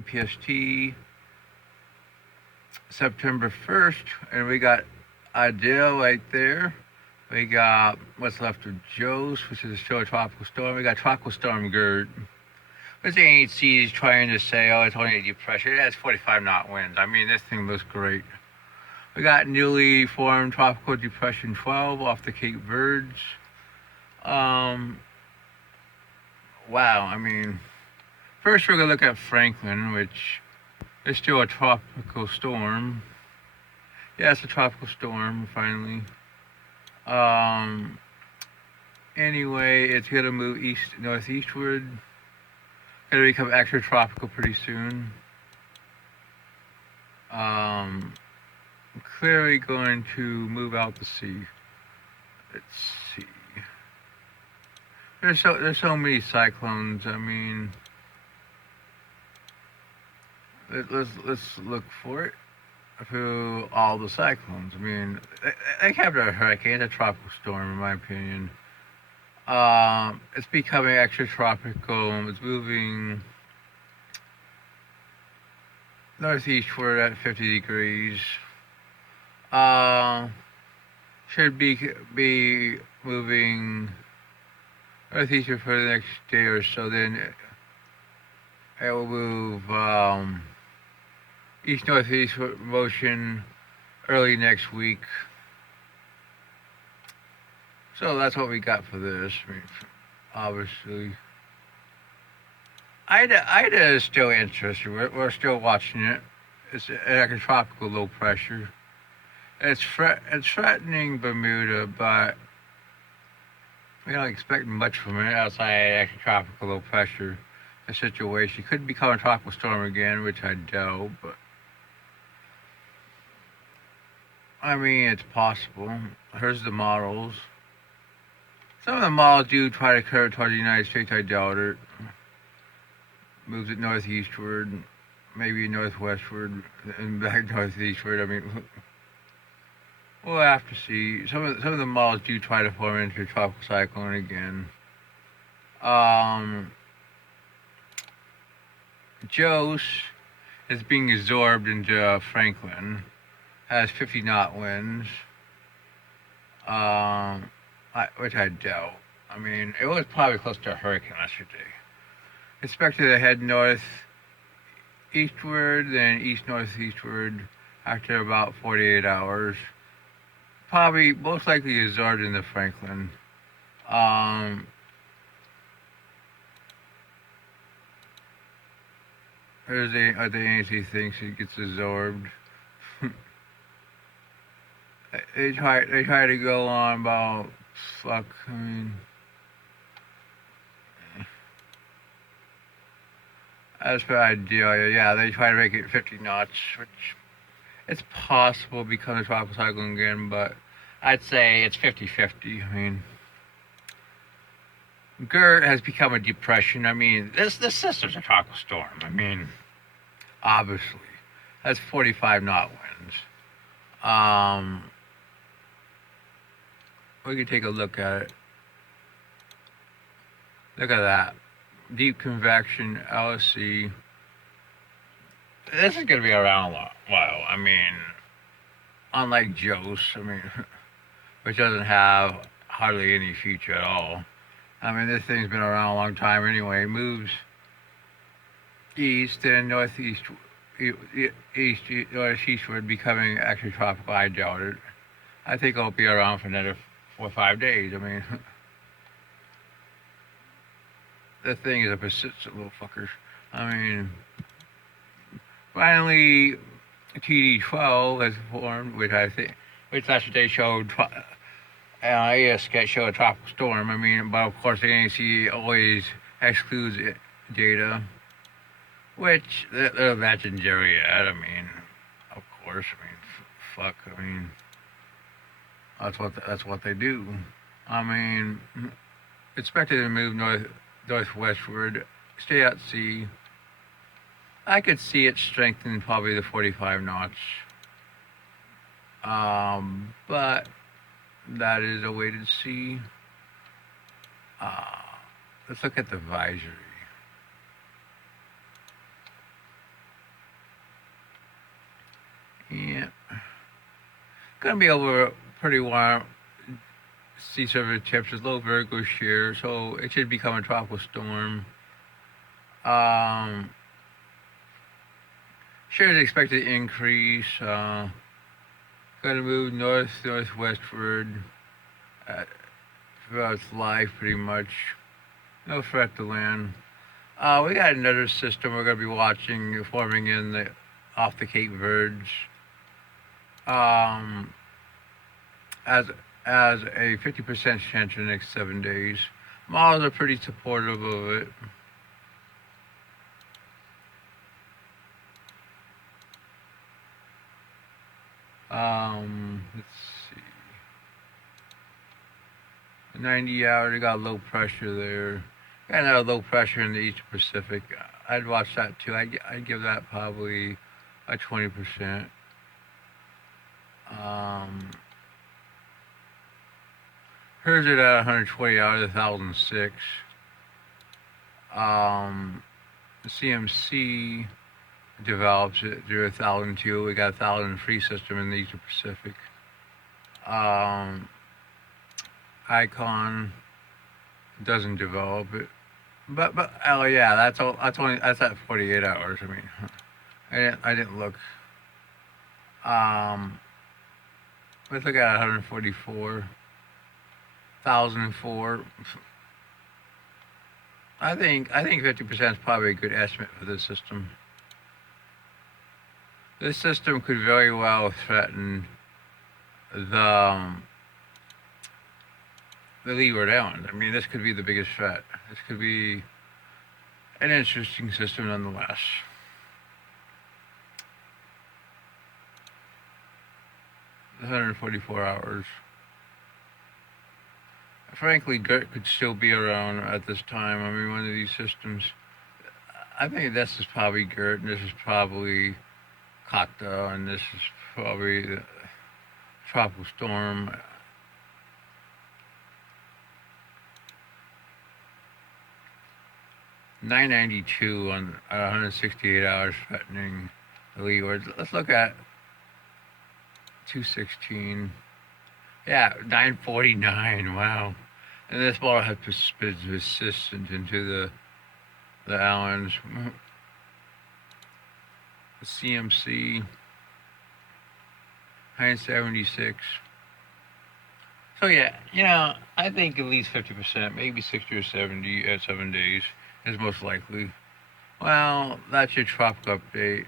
PST, September 1st, and we got Idalia right there. We got what's left of Joe's, which is still a tropical storm. We got tropical storm Gert, which the agency is trying to say, oh, it's only a depression. It has 45 knot winds. I mean, this thing looks great. We got newly formed tropical depression 12 off the Cape Verdes. Um, wow. I mean, first we're gonna look at Franklin, which is still a tropical storm. Yeah, it's a tropical storm finally. Um, anyway, it's gonna move east northeastward. Gonna become extratropical pretty soon. Clearly going to move out to sea. Let's see. There's so many cyclones. I mean, let's look for it through all the cyclones. I mean, they have a hurricane, a tropical storm, in my opinion. It's becoming extratropical. It's moving northeastward at 50 degrees. Should be moving northeastward for the next day or so. Then it will move east northeast motion early next week. So that's what we got for this. I mean, obviously, Ida is still interesting. We're still watching it. It's a tropical low pressure. It's threatening Bermuda, but we don't expect much from it outside tropical low pressure. The situation could become a tropical storm again, which I doubt, but I mean it's possible. Here's the models. Some of the models do try to curve toward the United States. I doubt it. Moves it northeastward, maybe northwestward, and back northeastward. I mean, we'll have to see. Some of the models do try to form into a tropical cyclone again. Joe's is being absorbed into Franklin. Has 50 knot winds. Which I doubt. I mean, it was probably close to a hurricane yesterday. Expected to head north eastward, then east northeastward after about 48 hours. Probably, most likely absorbed into Franklin. There's the agency thinks it gets absorbed. They try to go on about fuck. I mean, as for idea, yeah, they try to make it 50 knots, which it's possible become a tropical cyclone again, but I'd say it's 50-50. I mean, Gert has become a depression. I mean, this system's a tropical storm. I mean, obviously, that's 45 knot winds. We can take a look at it. Look at that. Deep convection, LSC. This is going to be around a while. I mean, unlike Joe's, I mean, which doesn't have hardly any future at all. I mean, this thing's been around a long time anyway. It moves east and northeastward, becoming actually tropical. I doubt it. I think it'll be around for another 4 or 5 days. I mean, the thing is a persistent little fucker. I mean, finally, TD12 has formed, which yesterday showed. A sketch show a tropical storm. I mean, but of course the NAC always excludes data, which they're legendary at. I mean, of course. I mean, fuck. I mean, that's what they do. I mean, expected to move northwestward, stay at sea. I could see it strengthening probably to 45 knots. But that is a way to see. Let's look at the advisory. Gonna be over pretty warm sea surface temperatures, low Virgo shear, so it should become a tropical storm. Um, shear is expected to increase. Gonna move northwestward throughout its life, pretty much. No threat to land. We got another system we're gonna be watching forming in the off the Cape Verdes. Um, as as a 50% chance in the next 7 days. Models are pretty supportive of it. Let's see. 90 hours, they got low pressure there. Got another low pressure in the East Pacific. I'd watch that too. I'd give that probably a 20%. Here's it at 120 hours, 1,006. The CMC develops it through 1,002. We got 1,000 free system in the Eastern Pacific. Icon doesn't develop it, but oh yeah, that's at 48 hours. I mean, I didn't look. Let's look at 144. 1,004. I think 50% is probably a good estimate for this system. This system could very well threaten the Leeward Islands. I mean, this could be the biggest threat. This could be an interesting system nonetheless. The 144 hours. Frankly, Gert could still be around at this time. I mean, one of these systems. I think this is probably Gert, and this is probably Kata, and this is probably the tropical storm. $9.92 on 168 hours threatening the leeward. Let's look at 216. Yeah, 949. Wow. And this ball has been persistent into the islands. The CMC 976. So yeah, I think at least 50%, maybe 60 or 70 at 7 days is most likely. Well, that's your tropical update.